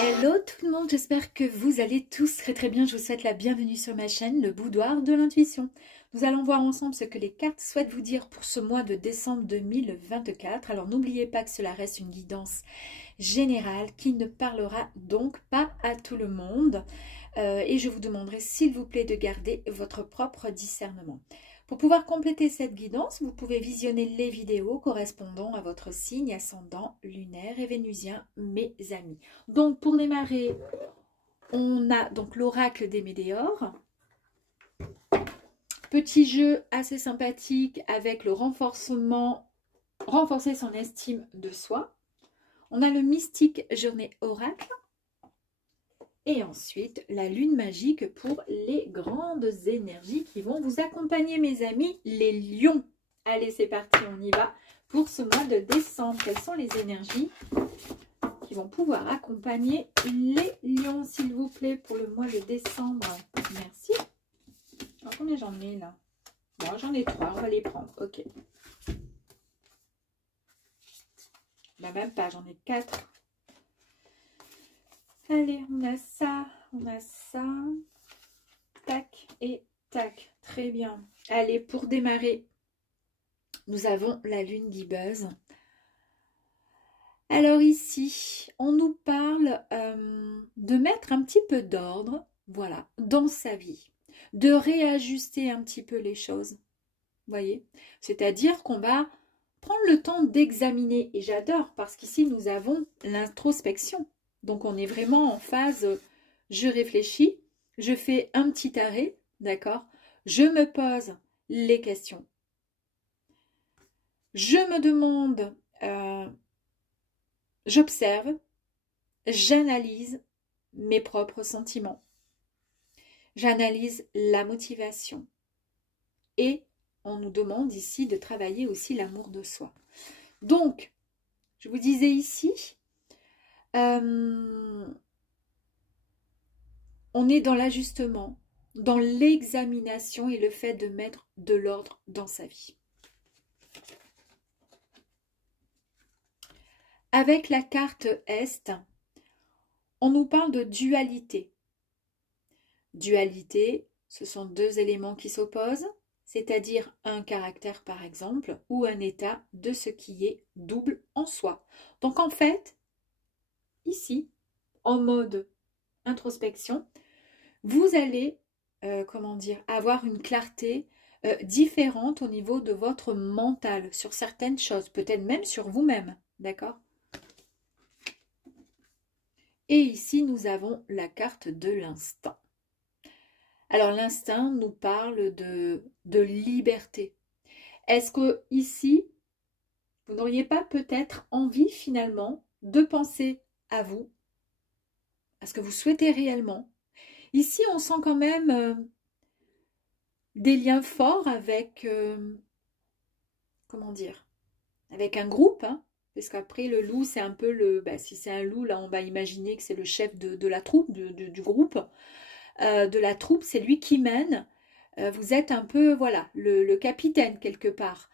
Hello tout le monde, j'espère que vous allez tous très bien. Je vous souhaite la bienvenue sur ma chaîne, le boudoir de l'intuition. Nous allons voir ensemble ce que les cartes souhaitent vous dire pour ce mois de décembre 2024. Alors n'oubliez pas que cela reste une guidance générale qui ne parlera donc pas à tout le monde. Et je vous demanderai s'il vous plaît de garder votre propre discernement. Pour pouvoir compléter cette guidance, vous pouvez visionner les vidéos correspondant à votre signe ascendant, lunaire et vénusien, mes amis. Donc pour démarrer, on a donc l'oracle des météores. Petit jeu assez sympathique avec le renforcer son estime de soi. On a le mystique journée oracle. Et ensuite, la lune magique pour les grandes énergies qui vont vous accompagner, mes amis, les lions. Allez, c'est parti, on y va pour ce mois de décembre. Quelles sont les énergies qui vont pouvoir accompagner les lions, s'il vous plaît, pour le mois de décembre? Merci. Alors, combien j'en ai là? Bon, j'en ai 3, on va les prendre. Ok. Ben, même pas, j'en ai 4. Allez, on a ça, tac et tac, très bien. Allez, pour démarrer, nous avons la lune guibeuse. Alors ici, on nous parle de mettre un petit peu d'ordre, voilà, dans sa vie, de réajuster un petit peu les choses, voyez. C'est-à-dire qu'on va prendre le temps d'examiner, et j'adore parce qu'ici nous avons l'introspection. Donc, on est vraiment en phase, je réfléchis, je fais un petit arrêt, d'accord? Je me pose les questions. Je me demande, j'observe, j'analyse mes propres sentiments. J'analyse la motivation. Et on nous demande ici de travailler aussi l'amour de soi. Donc, je vous disais ici, on est dans l'ajustement, dans l'examination et le fait de mettre de l'ordre dans sa vie. Avec la carte Est, on nous parle de dualité. Dualité, ce sont deux éléments qui s'opposent, c'est-à-dire un caractère par exemple, ou un état de ce qui est double en soi. Donc en fait, ici, en mode introspection, vous allez, avoir une clarté différente au niveau de votre mental sur certaines choses, peut-être même sur vous-même, d'accord? Et ici, nous avons la carte de l'instinct. Alors, l'instinct nous parle de liberté. Est-ce que ici, vous n'auriez pas peut-être envie finalement de penser à vous, à ce que vous souhaitez réellement? Ici, on sent quand même des liens forts avec, avec un groupe, hein, parce qu'après le loup, c'est un peu le, si c'est un loup, là on va imaginer que c'est le chef de la troupe, du groupe, de la troupe, c'est lui qui mène. Vous êtes un peu, voilà, le capitaine quelque part.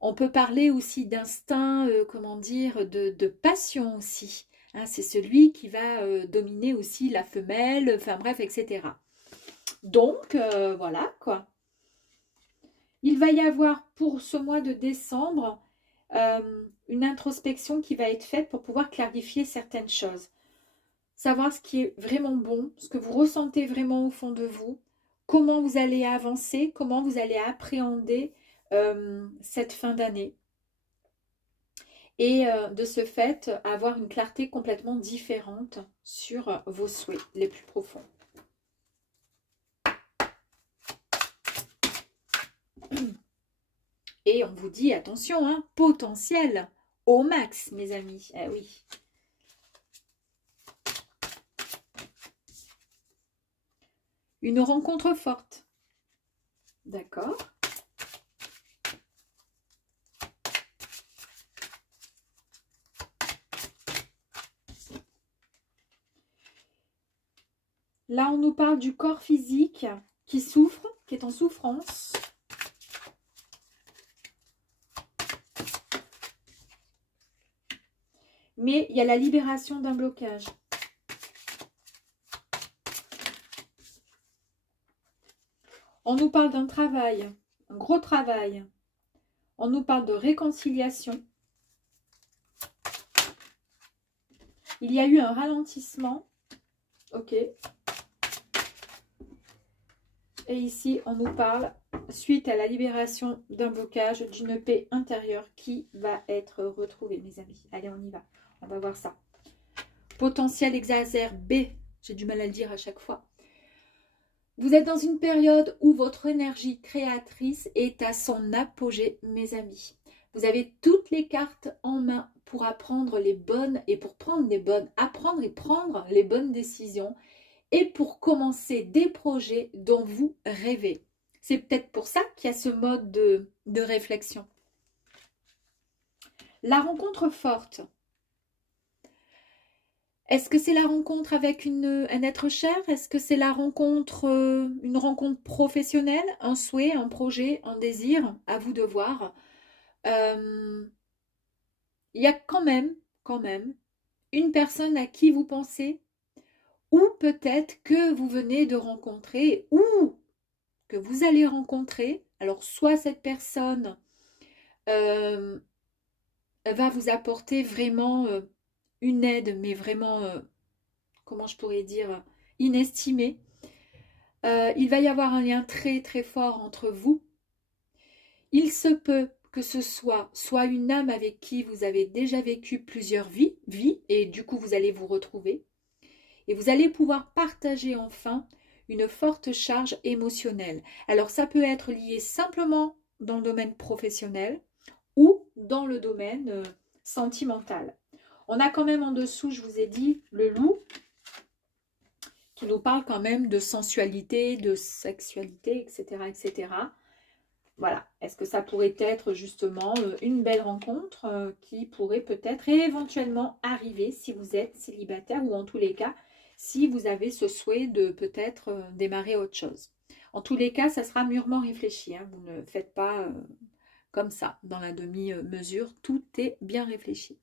On peut parler aussi d'instinct, de passion aussi. Hein, c'est celui qui va dominer aussi la femelle, enfin bref, etc. Donc, voilà, quoi. Il va y avoir pour ce mois de décembre une introspection qui va être faite pour pouvoir clarifier certaines choses. Savoir ce qui est vraiment bon, ce que vous ressentez vraiment au fond de vous, comment vous allez avancer, comment vous allez appréhender cette fin d'année. Et de ce fait, avoir une clarté complètement différente sur vos souhaits les plus profonds. Et on vous dit, attention, hein, potentiel au max, mes amis. Eh oui. Une rencontre forte. D'accord. Là, on nous parle du corps physique qui souffre, qui est en souffrance. Mais il y a la libération d'un blocage. On nous parle d'un travail, un gros travail. On nous parle de réconciliation. Il y a eu un ralentissement. Ok. Et ici, on nous parle, suite à la libération d'un blocage, d'une paix intérieure qui va être retrouvée, mes amis. Allez, on y va. On va voir ça. Potentiel exacerbé. J'ai du mal à le dire à chaque fois. Vous êtes dans une période où votre énergie créatrice est à son apogée, mes amis. Vous avez toutes les cartes en main pour apprendre les bonnes et pour prendre les bonnes, apprendre et prendre les bonnes décisions et pour commencer des projets dont vous rêvez. C'est peut-être pour ça qu'il y a ce mode de réflexion. La rencontre forte. Est-ce que c'est la rencontre avec un être cher? Est-ce que c'est la rencontre, une rencontre professionnelle? Un souhait, un projet, un désir? À vous de voir. Il y a quand même, une personne à qui vous pensez, ou peut-être que vous venez de rencontrer, ou que vous allez rencontrer. Alors, soit cette personne va vous apporter vraiment une aide, mais vraiment, comment je pourrais dire, inestimée. Il va y avoir un lien très très fort entre vous. Il se peut que ce soit une âme avec qui vous avez déjà vécu plusieurs vies, et du coup vous allez vous retrouver. Et vous allez pouvoir partager enfin une forte charge émotionnelle. Alors ça peut être lié simplement dans le domaine professionnel ou dans le domaine sentimental. On a quand même en dessous, je vous ai dit, le loup, qui nous parle quand même de sensualité, de sexualité, etc. etc. Voilà, est-ce que ça pourrait être justement une belle rencontre qui pourrait peut-être éventuellement arriver si vous êtes célibataire ou en tous les cas, si vous avez ce souhait de peut-être démarrer autre chose. En tous les cas, ça sera mûrement réfléchi. Hein. Vous ne faites pas comme ça, dans la demi-mesure. Tout est bien réfléchi.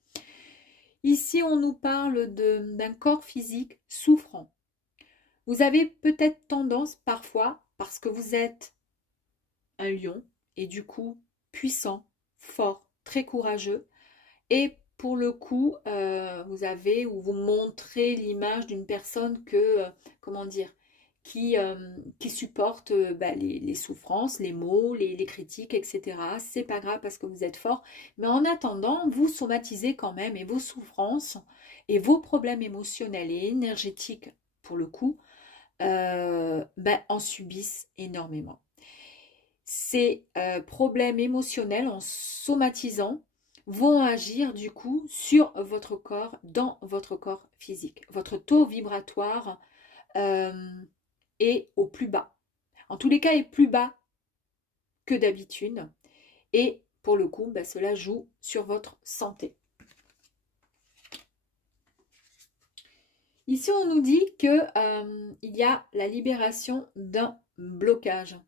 Ici, on nous parle d'un corps physique souffrant. Vous avez peut-être tendance parfois, parce que vous êtes un lion, et du coup, puissant, fort, très courageux, et pour le coup, vous avez ou vous montrez l'image d'une personne comment dire, qui supporte les souffrances, les maux, les critiques, etc. C'est pas grave parce que vous êtes fort, mais en attendant, vous somatisez quand même et vos souffrances et vos problèmes émotionnels et énergétiques, pour le coup, en subissent énormément. Ces problèmes émotionnels, en somatisant, vont agir du coup sur votre corps, dans votre corps physique. Votre taux vibratoire est au plus bas. En tous les cas, est plus bas que d'habitude. Et pour le coup, cela joue sur votre santé. Ici, on nous dit qu'il y a la libération d'un blocage.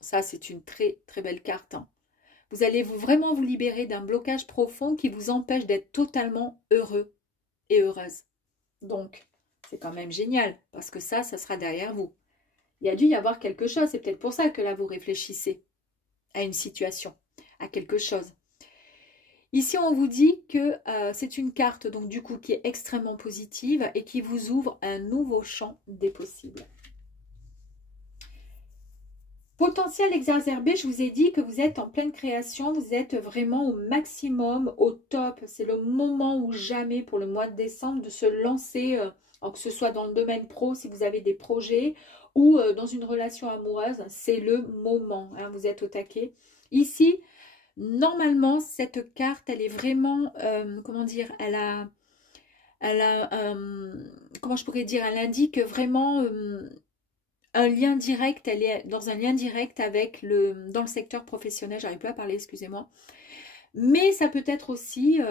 Ça, c'est une très très belle carte. Hein. Vous allez vraiment vous libérer d'un blocage profond qui vous empêche d'être totalement heureux et heureuse. Donc, c'est quand même génial parce que ça sera derrière vous. Il y a dû y avoir quelque chose. C'est peut-être pour ça que là, vous réfléchissez à une situation, à quelque chose. Ici, on vous dit que c'est une carte donc du coup qui est extrêmement positive et qui vous ouvre un nouveau champ des possibles. Potentiel exacerbé, je vous ai dit que vous êtes en pleine création, vous êtes vraiment au maximum, au top. C'est le moment ou jamais pour le mois de décembre de se lancer, que ce soit dans le domaine pro, si vous avez des projets, ou dans une relation amoureuse, c'est le moment. Hein, vous êtes au taquet. Ici, normalement, cette carte, elle est vraiment, comment dire, comment je pourrais dire, elle indique vraiment un lien direct, elle est dans un lien direct avec dans le secteur professionnel, j'arrive plus à parler, excusez-moi. Mais ça peut être aussi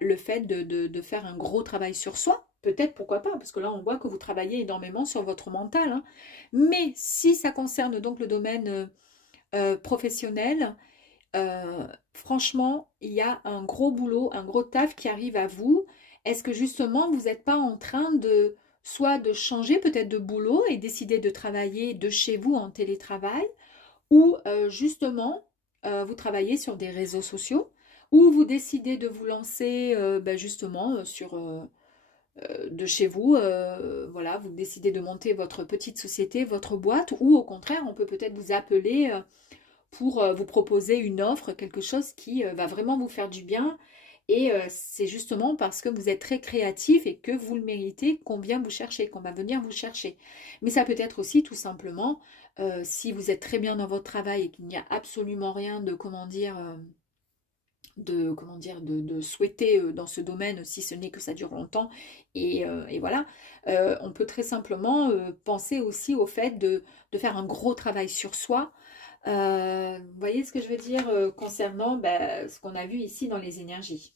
le fait de faire un gros travail sur soi. Peut-être, pourquoi pas, parce que là, on voit que vous travaillez énormément sur votre mental. Hein. Mais si ça concerne donc le domaine professionnel, franchement, il y a un gros boulot, un gros taf qui arrive à vous. Est-ce que justement, vous n'êtes pas en train soit de changer peut-être de boulot et décider de travailler de chez vous en télétravail, ou justement, vous travaillez sur des réseaux sociaux, ou vous décidez de vous lancer ben, justement de chez vous, voilà, vous décidez de monter votre petite société, votre boîte, ou au contraire, on peut peut-être vous appeler pour vous proposer une offre, quelque chose qui va vraiment vous faire du bien. Et c'est justement parce que vous êtes très créatif et que vous le méritez qu'on vient vous chercher, qu'on va venir vous chercher. Mais ça peut être aussi tout simplement, si vous êtes très bien dans votre travail et qu'il n'y a absolument rien de, de souhaiter dans ce domaine, si ce n'est que ça dure longtemps. Et voilà, on peut très simplement penser aussi au fait de faire un gros travail sur soi. Vous voyez ce que je veux dire concernant ben, ce qu'on a vu ici dans les énergies.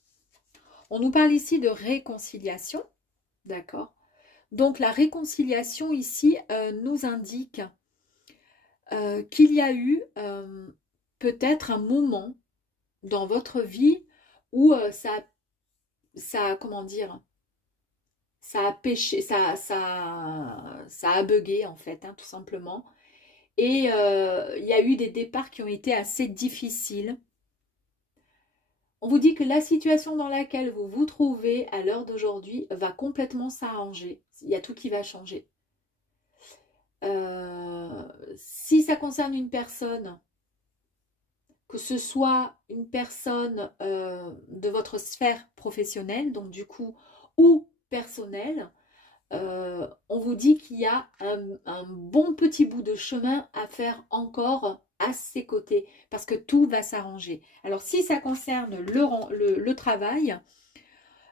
On nous parle ici de réconciliation, d'accord? Donc la réconciliation ici nous indique qu'il y a eu peut-être un moment dans votre vie où comment dire, ça a péché, ça a bugué en fait, hein, tout simplement. Et il y a eu des départs qui ont été assez difficiles. On vous dit que la situation dans laquelle vous vous trouvez à l'heure d'aujourd'hui va complètement s'arranger. Il y a tout qui va changer. Si ça concerne une personne, que ce soit une personne de votre sphère professionnelle, donc du coup, ou personnelle, on vous dit qu'il y a un bon petit bout de chemin à faire encore à ses côtés, parce que tout va s'arranger. Alors, si ça concerne le travail,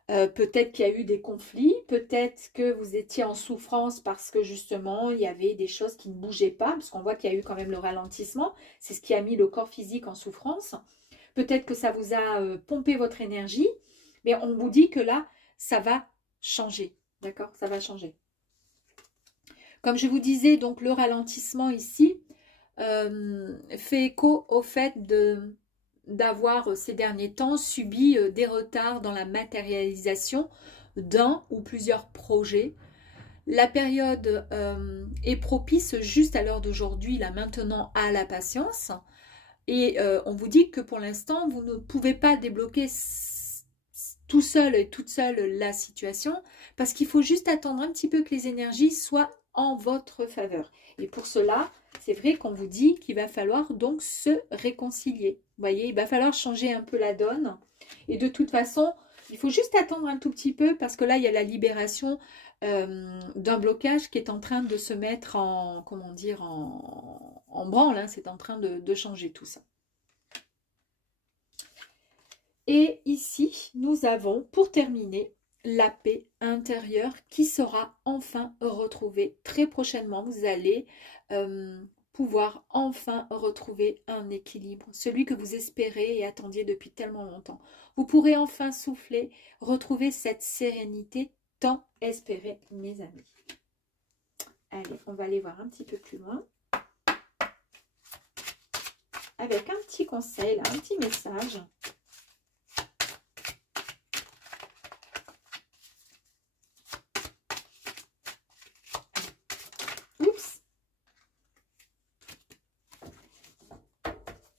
peut-être qu'il y a eu des conflits, peut-être que vous étiez en souffrance parce que justement, il y avait des choses qui ne bougeaient pas, parce qu'on voit qu'il y a eu quand même le ralentissement, c'est ce qui a mis le corps physique en souffrance. Peut-être que ça vous a pompé votre énergie, mais on vous dit que là, ça va changer, d'accord? Ça va changer. Comme je vous disais, donc le ralentissement ici fait écho au fait d'avoir ces derniers temps subi des retards dans la matérialisation d'un ou plusieurs projets. La période est propice juste à l'heure d'aujourd'hui, là maintenant, à la patience. Et on vous dit que pour l'instant, vous ne pouvez pas débloquer tout seul et toute seule la situation, parce qu'il faut juste attendre un petit peu que les énergies soient en votre faveur. Et pour cela, c'est vrai qu'on vous dit qu'il va falloir donc se réconcilier. Vous voyez, il va falloir changer un peu la donne. Et de toute façon, il faut juste attendre un tout petit peu, parce que là, il y a la libération d'un blocage qui est en train de se mettre en, comment dire, en branle. Hein. C'est en train de changer tout ça. Et ici, nous avons, pour terminer, la paix intérieure qui sera enfin retrouvée très prochainement. Vous allez pouvoir enfin retrouver un équilibre, celui que vous espérez et attendiez depuis tellement longtemps. Vous pourrez enfin souffler, retrouver cette sérénité tant espérée, mes amis. Allez, on va aller voir un petit peu plus loin. Avec un petit conseil, là, un petit message.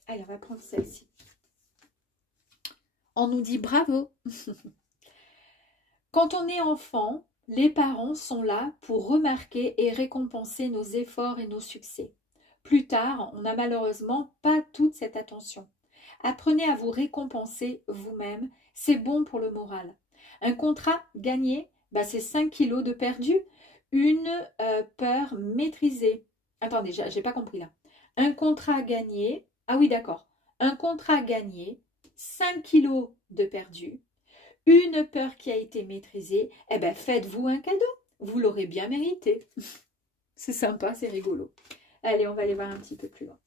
Allez, on va prendre celle-ci. On nous dit bravo. Quand on est enfant, les parents sont là pour remarquer et récompenser nos efforts et nos succès. Plus tard, on n'a malheureusement pas toute cette attention. Apprenez à vous récompenser vous-même, c'est bon pour le moral. Un contrat gagné, bah c'est 5 kilos de perdu. Une peur maîtrisée. Attendez, j'ai pas compris là. Un contrat gagné, ah oui d'accord, un contrat gagné, 5 kilos de perdu. Une peur qui a été maîtrisée, eh bien faites-vous un cadeau, vous l'aurez bien mérité. C'est sympa, c'est rigolo. Allez, on va aller voir un petit peu plus loin.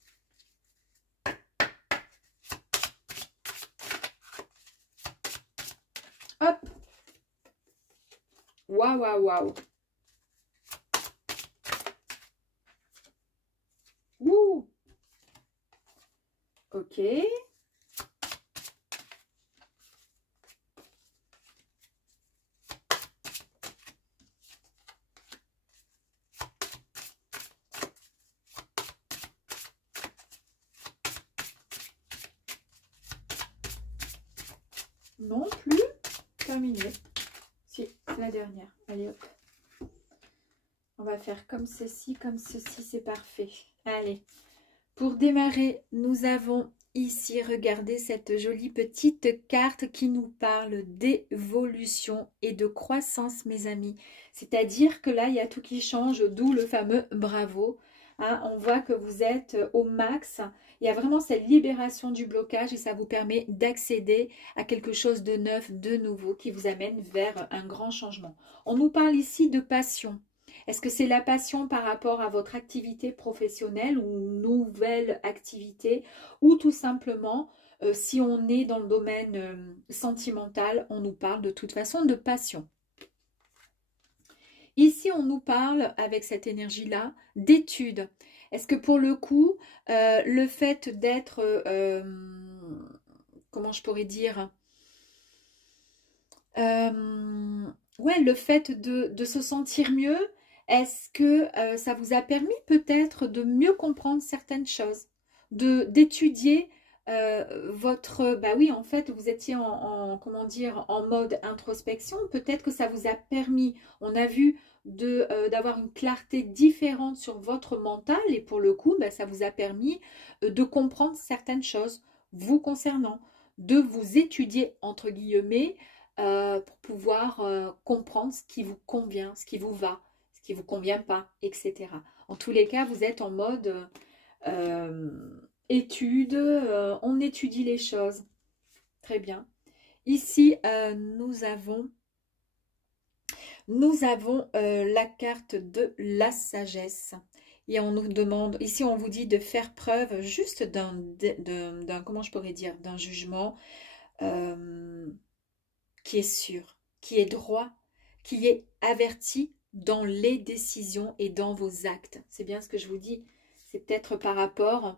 Hop. Waouh, waouh, waouh. Ouh. Ok. Non plus. Terminé. Si, la dernière. Allez, hop. On va faire comme ceci, c'est parfait. Allez. Pour démarrer, nous avons ici, regardez cette jolie petite carte qui nous parle d'évolution et de croissance, mes amis. C'est-à-dire que là, il y a tout qui change, d'où le fameux bravo. Hein, on voit que vous êtes au max. Il y a vraiment cette libération du blocage et ça vous permet d'accéder à quelque chose de neuf, de nouveau, qui vous amène vers un grand changement. On nous parle ici de passion. Est-ce que c'est la passion par rapport à votre activité professionnelle ou nouvelle activité, ou tout simplement, si on est dans le domaine sentimental, on nous parle de toute façon de passion. Ici, on nous parle, avec cette énergie-là, d'études. Est-ce que pour le coup, le fait d'être, comment je pourrais dire, ouais, le fait de se sentir mieux, est-ce que ça vous a permis peut-être de mieux comprendre certaines choses, d'étudier votre... Bah oui, en fait, vous étiez comment dire, en mode introspection. Peut-être que ça vous a permis, on a vu, d'avoir une clarté différente sur votre mental. Et pour le coup, bah, ça vous a permis de comprendre certaines choses vous concernant, de vous étudier, entre guillemets, pour pouvoir comprendre ce qui vous convient, ce qui vous va, ce qui ne vous convient pas, etc. En tous les cas, vous êtes en mode étude, on étudie les choses. Très bien. Ici, nous avons la carte de la sagesse. Et on nous demande, ici on vous dit de faire preuve juste d'un comment je pourrais dire, d'un jugement qui est sûr, qui est droit, qui est averti dans les décisions et dans vos actes. C'est bien ce que je vous dis. C'est peut-être par rapport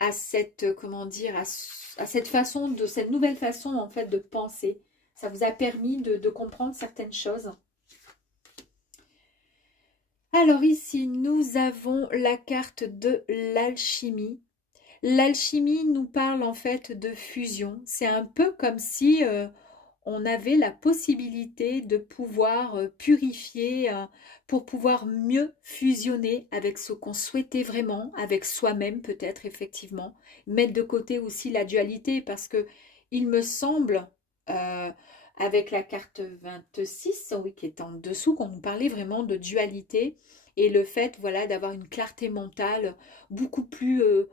à cette, comment dire, à cette façon, de cette nouvelle façon en fait de penser. Ça vous a permis de comprendre certaines choses. Alors ici, nous avons la carte de l'alchimie. L'alchimie nous parle en fait de fusion. C'est un peu comme si on avait la possibilité de pouvoir purifier pour pouvoir mieux fusionner avec ce qu'on souhaitait vraiment, avec soi-même peut-être effectivement. Mettre de côté aussi la dualité parce que il me semble, avec la carte 26, oui, qui est en dessous, qu'on nous parlait vraiment de dualité et le fait voilà, d'avoir une clarté mentale beaucoup plus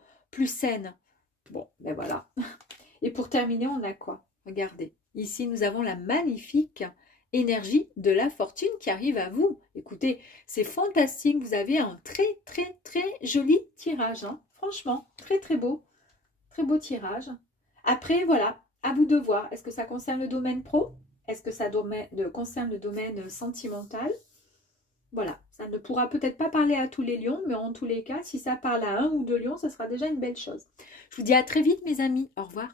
saine. Bon, ben voilà. Et pour terminer, on a quoi? Regardez. Ici, nous avons la magnifique énergie de la fortune qui arrive à vous. Écoutez, c'est fantastique. Vous avez un très, très, très joli tirage. Hein. Franchement, très, très beau. Très beau tirage. Après, voilà, à vous de voir. Est-ce que ça concerne le domaine pro? Est-ce que ça concerne le domaine sentimental? Voilà, ça ne pourra peut-être pas parler à tous les lions, mais en tous les cas, si ça parle à un ou deux lions, ça sera déjà une belle chose. Je vous dis à très vite, mes amis. Au revoir.